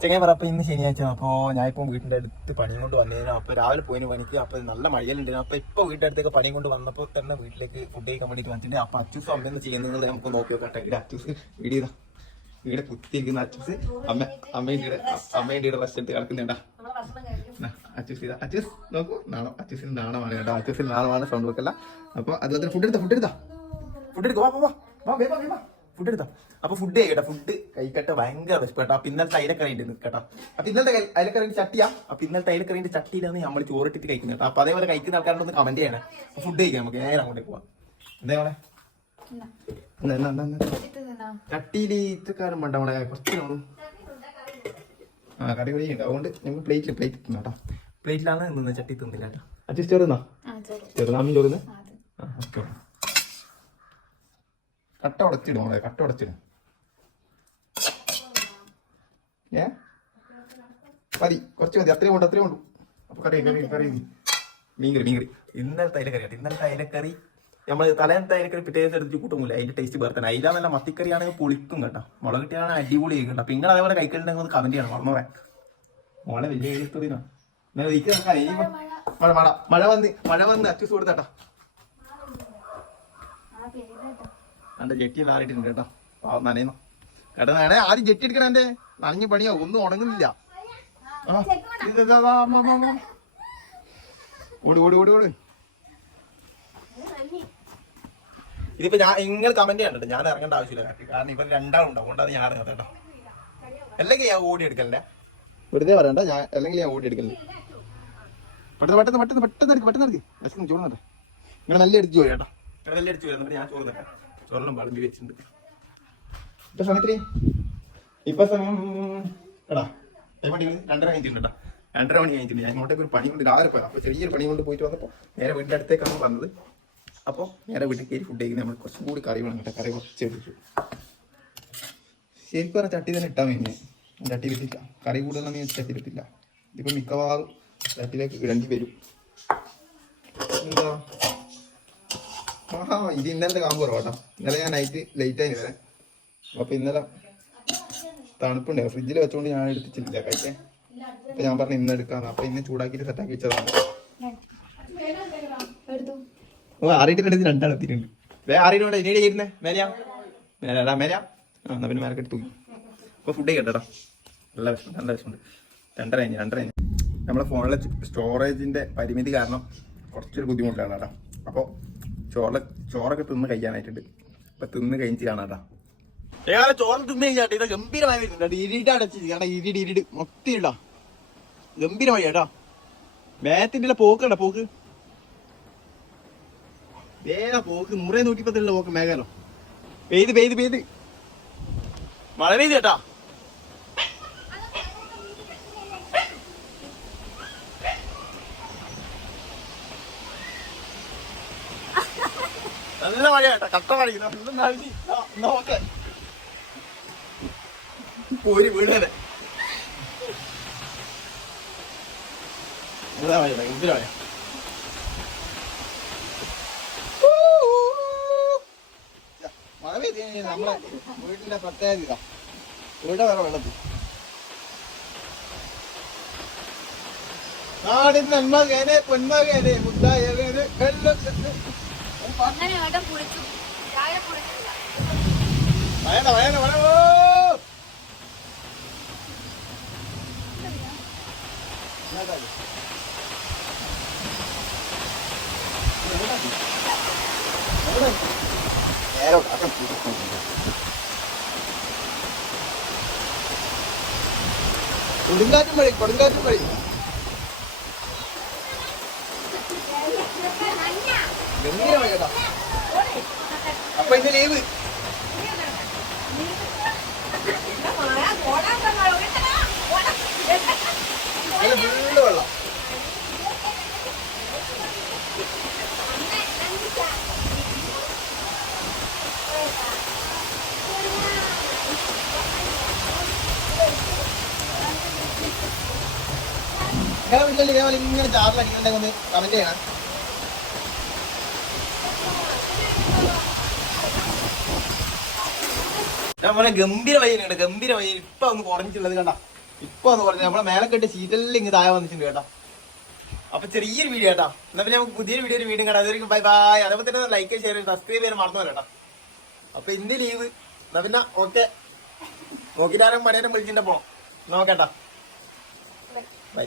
ചെങ്ങനെ പറ. അപ്പൊ ഇന്ന് ശനിയാഴ്ച. അപ്പൊ ഞാൻ ഇപ്പം വീട്ടിന്റെ അടുത്ത് പണിയും കൊണ്ട് വന്നതിന്. അപ്പൊ രാവിലെ പോയിന് പണിക്ക്. അപ്പൊ നല്ല മഴയിലുണ്ടായിരുന്നു. അപ്പൊ ഇപ്പൊ വീട്ടിന്റെ അടുത്തേക്ക് പണിയും കൊണ്ട് വന്നപ്പോൾ തന്നെ വീട്ടിലേക്ക് ഫുഡ് കഴിക്കാൻ വേണ്ടിട്ട് വന്നിട്ടുണ്ട്. അപ്പൊ അച്ചൂസ് അമ്മ ചെയ്യുന്നത് നമുക്ക് നോക്കി നോക്കട്ടെ. ഇവിടെ അച്ചൂസ് വീഡിയോ ഇവിടെ കുത്തിയിരിക്കുന്ന അച്ചൂസ് അമ്മേന്റെ റെസ്റ്റ് എടുത്ത് കിടക്കുന്നുണ്ടാ. അച്ചൂസ് അച്ചൂസ് നോക്കൂ. നാണം അച്ചൂസിന് നാണമാണ് കേട്ടോ. അച്ചൂസിന് നാണമാണ്. സൗണ്ട് വെക്കല്ല. അപ്പൊ അതുപോലെ ഫുഡ് എടുത്താ ഫുഡ് എടുത്താ. അപ്പൊ ഫുഡ് കഴിക്കട്ടെ. ഫുഡ് കഴിക്കട്ടെ. ഭയങ്കര വിശപ്പ്. അപ്പൊ ഇന്നലത്തെ അയിലക്കറി ഉണ്ട് കേട്ടോ. അപ്പൊ ഇന്നലത്തെ അയിലക്കറിന്റെ ചട്ടിയാ. അപ്പൊ ഇന്നലത്തെ അയിലക്കറിന്റെ ചട്ടിയിലാണ് നമ്മൾ ചോറിട്ടിട്ട് കഴിക്കുന്നത് കേട്ടോ. അപ്പൊ അതേപോലെ കഴിക്കുന്ന ആൾക്കാരോട് കമന്റ് ചെയ്യണേ. ഫുഡ് കഴിക്കാം. നമുക്ക് നേരെ അങ്ങോട്ടേക്ക് പോവാം. എന്തേപോലെ ചട്ടിയിൽ ഇത്രക്കാരും വേണ്ട. അവിടെ കുറച്ച് നോളും കറി കൂടി ഉണ്ട്. അതുകൊണ്ട് ഞങ്ങൾ പ്ലേറ്റ് തിന്നു കേട്ടോ. പ്ലേറ്റിലാണ് നിന്ന് ചട്ടി തിന്നില്ല കേട്ടോ. അച്ഛൻ ചോറുന്നാ ചെറുതാമീൻ ചോറുന്ന്. ഓക്കെ. കട്ട ഉടച്ചിടും. അവിടെ കട്ട ഉടച്ചിടും. മതി, കുറച്ച് മതി. അത്രയും കൊണ്ടു. അപ്പൊ കറി മീൻകറി. ഇന്നലത്തെ അയിലക്കറി കേട്ടോ. ഇന്നലത്തെ അയിലക്കറി നമ്മൾ തലേന്നത്തെ അയിലക്കറി പിറ്റേന്ന് എടുത്ത് കൂട്ടുമില്ല. അതിന്റെ ടേസ്റ്റ് വേർത്തന്നെ. അതിലാ നല്ല മത്തിക്കറിയാണെങ്കിൽ പൊളിക്കും കേട്ടോ. മുളക് കിട്ടിയാണെങ്കിൽ അടിപൊളി ആയിരിക്കും കേട്ടോ. പിന്നെ അതേപോലെ കഴിക്കലുണ്ടെങ്കിൽ കമന്റ് ചെയ്യണം. മറന്നു പറയാൻ മോളെ വലിയ എഴുത്തുന്ന മഴ വന്ന് അച്ചൂസ് കൊടുത്താട്ടാ. എന്റെ ജെട്ടി നാറിയിട്ടുണ്ട് കേട്ടോ. നനയുന്നു കേട്ടോ. വേണേ ആദ്യം ജെട്ടി എടുക്കണം. എന്റെ നനഞ്ഞ് പണിയാ. ഒന്നും ഉണങ്ങുന്നില്ല. ഓടി. ഇതിപ്പോ ഞാൻ നിങ്ങൾ കമന്റ് ചെയ്യണ്ടോ. ഞാൻ ഇറങ്ങേണ്ട ആവശ്യമില്ല. കാരണം ഇവർ രണ്ടാളുണ്ടാവും. അതുകൊണ്ടാണ് ഞാൻ ഇറങ്ങാത്ത കേട്ടോ. അല്ലെങ്കിൽ ഞാൻ ഓടി എടുക്കല്ലേ. വെറുതെ പറയണ്ട. അല്ലെങ്കിൽ ഞാൻ ഓടി എടുക്കല്ലേ. പെട്ടെന്ന് എടുക്ക്. ചോറുന്നുണ്ട്. നിങ്ങൾ നല്ല അടിച്ചു പോയി കേട്ടോ. നല്ല അടിച്ചു പോയി. ഞാൻ ചോറ് തരാം. ചോറെല്ലാം വളമ്പി വെച്ചിട്ടുണ്ട്. ഇപ്പൊ സമയത്തിന് ഇപ്പൊ സമയം എടാ 2:30 കഴിഞ്ഞിട്ടുണ്ട് കേട്ടോ. 2:30 മണി കഴിഞ്ഞിട്ടുണ്ട്. ഞാൻ ഇങ്ങോട്ടേക്ക് ഒരു പണി കൊണ്ട് രാവിലെ പോയി. അപ്പൊ ചെറിയൊരു പണി കൊണ്ട് പോയിട്ട് വന്നപ്പോൾ നേരെ വീടിന്റെ അടുത്തേക്കാണ് വന്നത്. അപ്പോൾ നേരെ വീട്ടിൽ കയറി ഫുഡ് കഴിക്കുന്നത്. നമ്മൾ കുറച്ചും കൂടി കറി വേണം കേട്ടോ. കറി കുറച്ച് എടുത്തു. ശരിക്കും പറഞ്ഞാൽ ചട്ടി തന്നെ ഇട്ടാൽ മതി. ചട്ടി ഇട്ടില്ല. കറി കൂടുതലൊന്നും ഞാൻ ചട്ടി ഇട്ടില്ല. ഇതിപ്പോൾ മിക്കവാറും ചട്ടിയിലേക്ക് ഇടേണ്ടി വരും. എന്താ ഇത് ഇന്നലത്തെ കാമ്പ് കുറവാട്ടോ. ഇന്നലെ ഞാൻ നൈറ്റ് ലേറ്റായി വരാൻ. അപ്പോൾ ഇന്നലെ തണുപ്പുണ്ടാവും. ഫ്രിഡ്ജിൽ വെച്ചുകൊണ്ട് ഞാൻ എടുത്തിട്ടില്ല കഴിക്കാൻ. അപ്പോൾ ഞാൻ പറഞ്ഞു ഇന്ന് എടുക്കാമെന്ന്. അപ്പോൾ ഇന്ന് ചൂടാക്കിയിട്ട് സെറ്റാക്കി വെച്ചതാണ്. ആറിയിട്ട് രണ്ടാൾ എത്തിയിട്ടുണ്ട്. ആറിനോട് ഇനി ചെയ്യുന്നേ മേലയാ എന്നാ പിന്നെ മേലക്കെട്ട് തൂക്കി. അപ്പോൾ ഫുഡ് കേട്ടോ. നല്ല വിഷമുണ്ട്. 2:30 നമ്മളെ ഫോണിലെ സ്റ്റോറേജിന്റെ പരിമിതി കാരണം കുറച്ചൊരു ബുദ്ധിമുട്ടാണ് കേട്ടോ. അപ്പോൾ ചോറൊക്കെ തിന്ന് കഴിക്കാനായിട്ടുണ്ട്. അപ്പൊ തിന്ന് കഴിഞ്ഞ് കാണാം കേട്ടോ. ഏതായാലും ചോറ് തിന്ന് കഴിഞ്ഞാട്ട് ഇത് ഗംഭീരമായി വരുന്നുണ്ട്. ഇരുട് മൊത്തം ഇടാ. ഗംഭീരമായി കേട്ടോ. മേത്തിന്റെ പോക്കണ്ട പോക്ക്. വേഗം പോക്ക് 100-110 പോക്ക് മേഘാലോ. പെയ്ത് മഴ പെയ്ത് കേട്ടാ. നല്ല മഴ കേട്ടോ. കട്ട മഴ. നോക്കെ പോരി വീടല്ലേ. എന്താ മഴ എന്തിനാ മഴ. മഴ പെയ്ത് കഴിഞ്ഞാൽ നമ്മളെ വീട്ടിന്റെ പ്രത്യേകത ഇതാ. ഇവിടെ വേറെ വെള്ളത്തിൽ നാടിൻ നന്മകേനെ പൊന്മകേനെ മുട്ടായകേനെ കൊടുങ്കാറ്റും മഴ ഗംഭീര മഴ കേട്ടോ. അപ്പൊ ഇന്ന് ലീവ്. ഫുള്ള് വെള്ളം. നിങ്ങളെ വീട്ടിൽ ഇതേപോലെ ഇങ്ങനെ ചാറിലടിക്കണ്ടെങ്കിൽ ഒന്ന് കമന്റ് ചെയ്യണം. നമ്മളെ ഗംഭീര വയ്യുന്നുണ്ട്, ഗംഭീര വയ്യ. ഇപ്പൊ ഒന്ന് കുറഞ്ഞിട്ടുള്ളത് കണ്ട, ഇപ്പൊ ഒന്ന് കുറഞ്ഞു. നമ്മളെ മേലെ കെട്ടി സീറ്റെല്ലാം ഇങ്ങ് താഴെ വന്നിട്ടുണ്ട് കേട്ടോ. അപ്പൊ ചെറിയൊരു വീഡിയോ കേട്ടോ. എന്നാ പിന്നെ നമുക്ക് പുതിയൊരു വീഡിയോ കാണാം. അതൊരിക്കും ബൈ ബൈ. അതേപോലെ തന്നെ ലൈക്ക് ഷെയർ സബ്സ്ക്രൈബ് ചെയ്യാൻ മറന്നു കേട്ടോ. അപ്പൊ ഇന്ന് ലീവ്. എന്നാ പിന്നെ ഓക്കെ, നോക്കിയിട്ട് ആരും പണിയാനും വിളിച്ചിട്ട് പോണം. നോക്കട്ടാ, ബൈ.